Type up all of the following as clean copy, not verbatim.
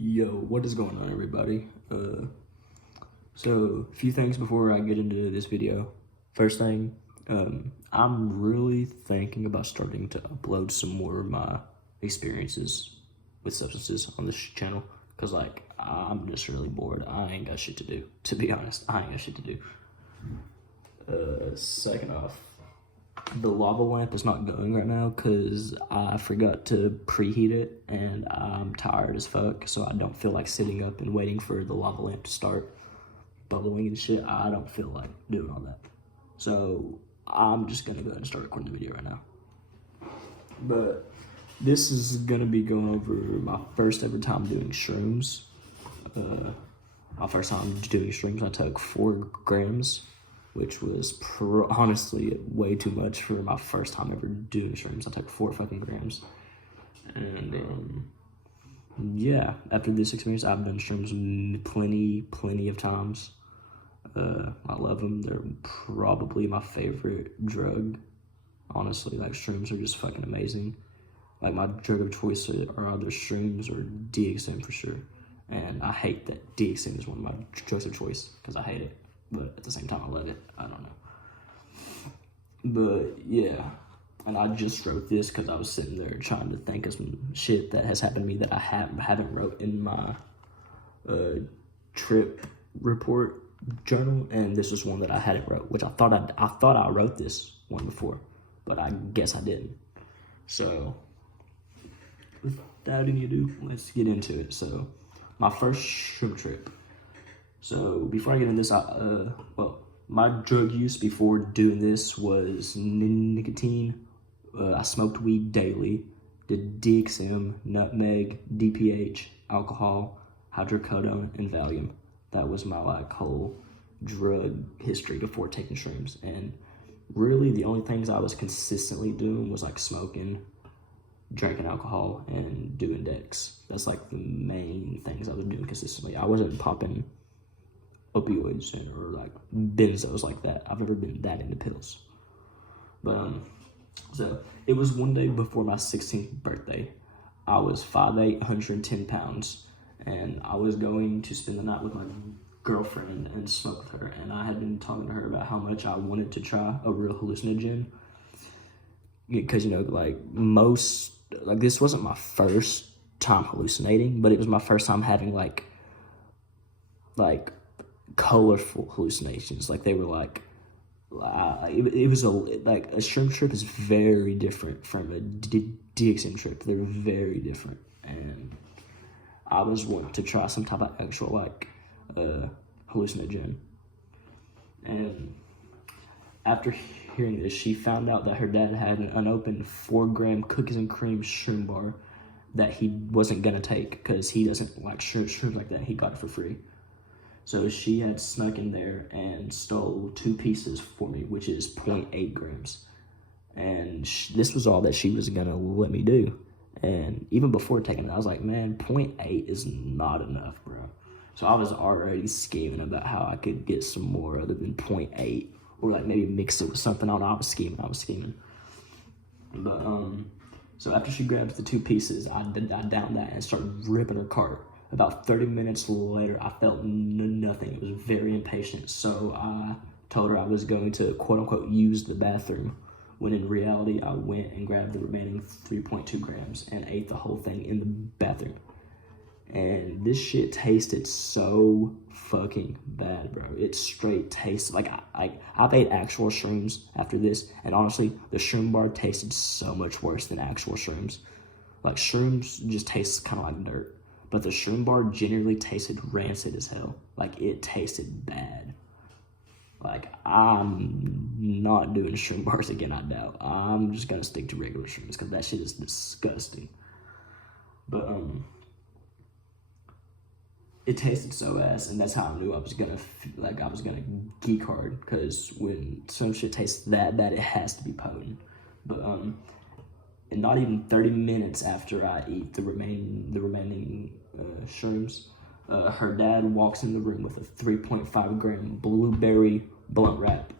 Yo, what is going on, everybody? So a few things before I get into this video. First thing, I'm really thinking about starting to upload some more of my experiences with substances on this channel, because like I'm just really bored. I ain't got shit to do, to be honest. I ain't got shit to do. Second off, the lava lamp is not going right now because I forgot to preheat it and I'm tired as fuck, so I don't feel like sitting up and waiting for the lava lamp to start bubbling and shit. I don't feel like doing all that. So I'm just gonna go ahead and start recording the video right now. But this is gonna be going over my first ever time doing shrooms. My first time doing shrooms, I took 4 grams, which was honestly way too much for my first time ever doing shrooms. I took 4 fucking grams. And yeah, after this experience, I've done shrooms plenty of times. I love them. They're probably my favorite drug. Honestly, like shrooms are just fucking amazing. Like my drug of choice are either shrooms or DXM for sure. And I hate that DXM is one of my drugs of choice because I hate it. But at the same time, I love it. I don't know. But yeah, and I just wrote this because I was sitting there trying to think of some shit that has happened to me that I haven't wrote in my trip report journal, and this is one that I hadn't wrote, which I thought I wrote this one before, but I guess I didn't. So without any ado, let's get into it. So my first shroom trip. So before I get into this, well, my drug use before doing this was nicotine. I smoked weed daily, did DXM, nutmeg, DPH, alcohol, hydrocodone, and Valium. That was my like whole drug history before taking shrooms. And really the only things I was consistently doing was like smoking, drinking alcohol, and doing Dex. That's like the main things I was doing consistently. I wasn't popping opioids or like benzos like that. I've never been that into pills. But so it was one day before my 16th birthday. I was 5'8", 110 pounds, and I was going to spend the night with my girlfriend and smoke with her. And I had been talking to her about how much I wanted to try a real hallucinogen, because you know, like this wasn't my first time hallucinating, but it was my first time having like colorful hallucinations. Like they were like, it was like a shroom trip is very different from a DXM trip. They're very different, and I was wanting to try some type of actual like hallucinogen. And after hearing this, she found out that her dad had an unopened 4-gram cookies and cream shroom bar that he wasn't gonna take because he doesn't like shrooms like that. He got it for free. So she had snuck in there and stole 2 pieces for me, which is 0.8 grams. And this was all that she was gonna let me do. And even before taking it, I was like, man, 0.8 is not enough, bro. So I was already scheming about how I could get some more other than 0.8, or like maybe mix it with something. I don't know, I was scheming. But so after she grabs the 2 pieces, I downed that and started ripping her cart. About 30 minutes later, I felt nothing. It was very impatient, so I told her I was going to quote-unquote use the bathroom, when in reality, I went and grabbed the remaining 3.2 grams and ate the whole thing in the bathroom. And this shit tasted so fucking bad, bro. It straight tasted like I've ate actual shrooms after this, and honestly, the shroom bar tasted so much worse than actual shrooms. Like shrooms just tastes kind of like dirt. But the shroom bar generally tasted rancid as hell. Like, it tasted bad. Like, I'm not doing shroom bars again, I doubt. I'm just gonna stick to regular shrooms because that shit is disgusting. But, it tasted so ass, and that's how I knew I was gonna geek hard, because when some shit tastes that bad, it has to be potent. But, and not even 30 minutes after I eat the remaining shrooms, her dad walks in the room with a 3.5 gram blueberry blunt wrap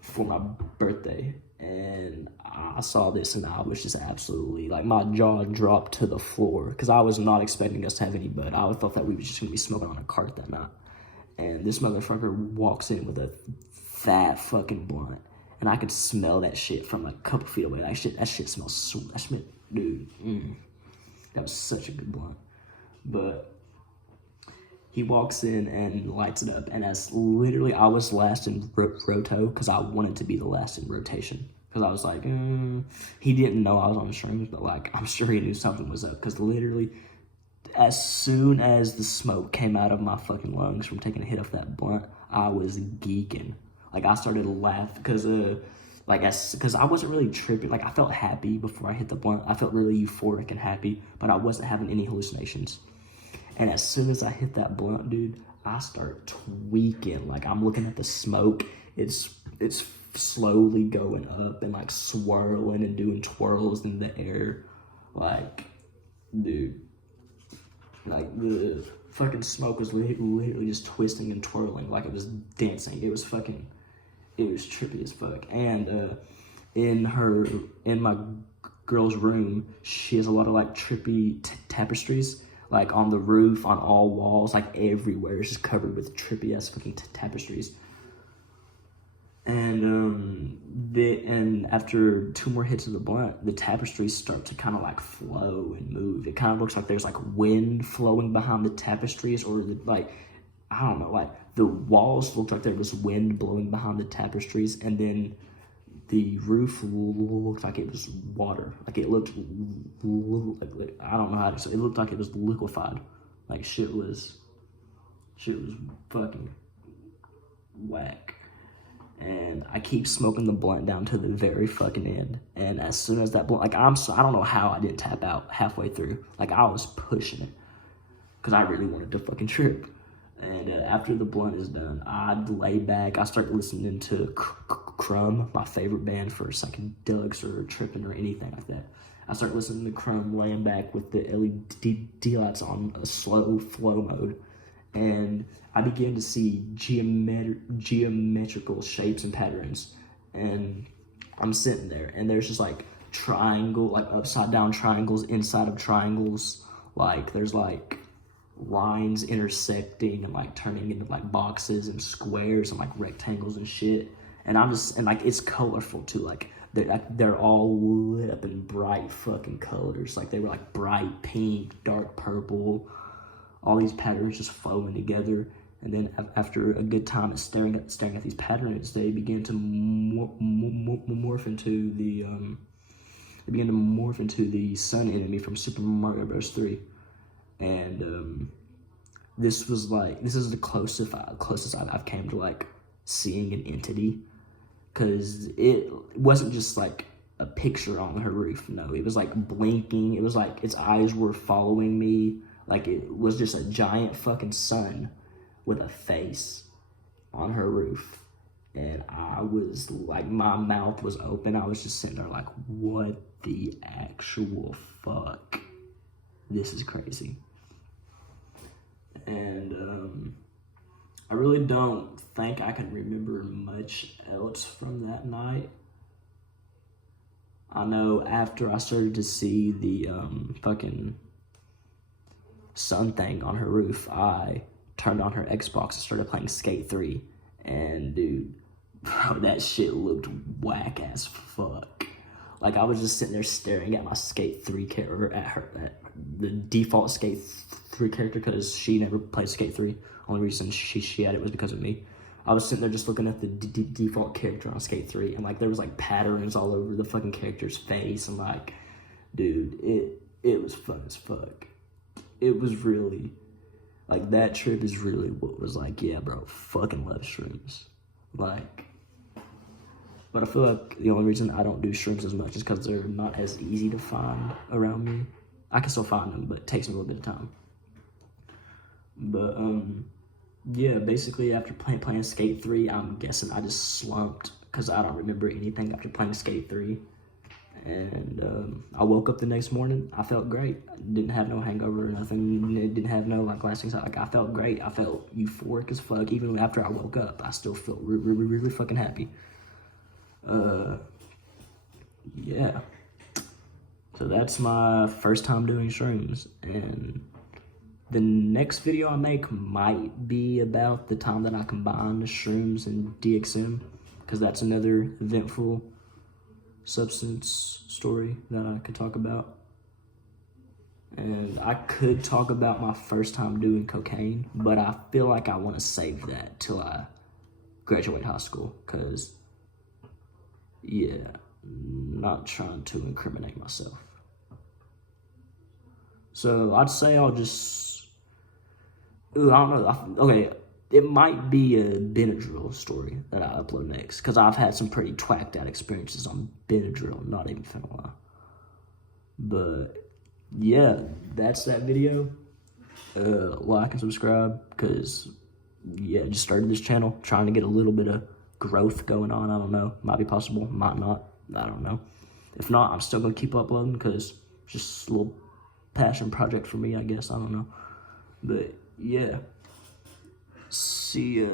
for my birthday. and I saw this and I was just absolutely, like, my jaw dropped to the floor because I was not expecting us to have any bud. I thought that we were just going to be smoking on a cart that night. And this motherfucker walks in with a fat fucking blunt, and I could smell that shit from a couple feet away. That shit smells sweet. That shit, dude, that was such a good blunt. But he walks in and lights it up, and as literally I was last in roto because I wanted to be the last in rotation. Because I was like, he didn't know I was on shrooms, but like I'm sure he knew something was up. Because literally, as soon as the smoke came out of my fucking lungs from taking a hit off that blunt, I was geeking. Like I started to laugh because because I wasn't really tripping. Like I felt happy before I hit the blunt. I felt really euphoric and happy, but I wasn't having any hallucinations. And as soon as I hit that blunt, dude, I start tweaking. Like I'm looking at the smoke. It's slowly going up and like swirling and doing twirls in the air. Like, dude, like the fucking smoke was literally just twisting and twirling like it was dancing. It was trippy as fuck. And in my girl's room, she has a lot of like trippy tapestries. Like on the roof, on all walls, like everywhere. It's just covered with trippy ass fucking tapestries. And after 2 more hits of the blunt, the tapestries start to kind of like flow and move. It kind of looks like there's like wind flowing behind the tapestries, or I don't know, like the walls looked like there was wind blowing behind the tapestries, and then the roof looked like it was water. Like it looked, like, I don't know how to say it. It looked like it was liquefied. Like shit was fucking whack. And I keep smoking the blunt down to the very fucking end. And as soon as that blunt, like I don't know how I didn't tap out halfway through. Like I was pushing it because I really wanted to fucking trip. And after the blunt is done, I'd lay back. I start listening to Crumb, my favorite band for psychedelics or tripping or anything like that. I start listening to Crumb, laying back with the LED lights on a slow flow mode. And I begin to see geometrical shapes and patterns. And I'm sitting there, and there's just like upside down triangles inside of triangles. Like there's like lines intersecting and like turning into like boxes and squares and like rectangles and shit. And like it's colorful too. Like they're all lit up in bright fucking colors. Like they were like bright pink, dark purple. All these patterns just flowing together. And then after a good time of staring at these patterns, they begin to morph into the sun enemy from Super Mario Bros. 3. And this is the closest I've came to like seeing an entity, because it wasn't just like a picture on her roof. No, it was like blinking. It was like its eyes were following me. Like it was just a giant fucking sun with a face on her roof. And I was like, my mouth was open. I was just sitting there like, what the actual fuck? This is crazy. And I really don't think I can remember much else from that night. I know after I started to see the fucking sun thing on her roof, I turned on her Xbox and started playing Skate 3. And dude, bro, that shit looked whack as fuck. Like I was just sitting there staring at my Skate 3 character, at the default Skate 3 character, because she never played Skate 3. Only reason she had it was because of me. I was sitting there just looking at the default character on Skate 3, and like there was like patterns all over the fucking character's face, and like, dude, it was fun as fuck. It was really, like, that trip is really what was like, yeah, bro, fucking love shrooms. Like, but I feel like the only reason I don't do shrooms as much is because they're not as easy to find around me. I can still find them, but it takes me a little bit of time. But, yeah, basically after playing Skate 3, I'm guessing I just slumped because I don't remember anything after playing Skate 3. And I woke up the next morning. I felt great. I didn't have no hangover or nothing. It didn't have no like lasting side. Like I felt great. I felt euphoric as fuck. Even after I woke up, I still felt really fucking happy. yeah. So that's my first time doing shrooms, and the next video I make might be about the time that I combined shrooms and DXM, because that's another eventful substance story that I could talk about. And I could talk about my first time doing cocaine, but I feel like I want to save that till I graduate high school, because, yeah, I'm not trying to incriminate myself. So I'd say I'll just, I don't know, okay, it might be a Benadryl story that I upload next, because I've had some pretty twacked out experiences on Benadryl, not even finna lie. But yeah, that's that video. Like and subscribe, because yeah, just started this channel, trying to get a little bit of growth going on. I don't know, might be possible, might not, I don't know. If not, I'm still gonna keep uploading, because it's just a little passion project for me, I guess. I don't know, but yeah, see ya.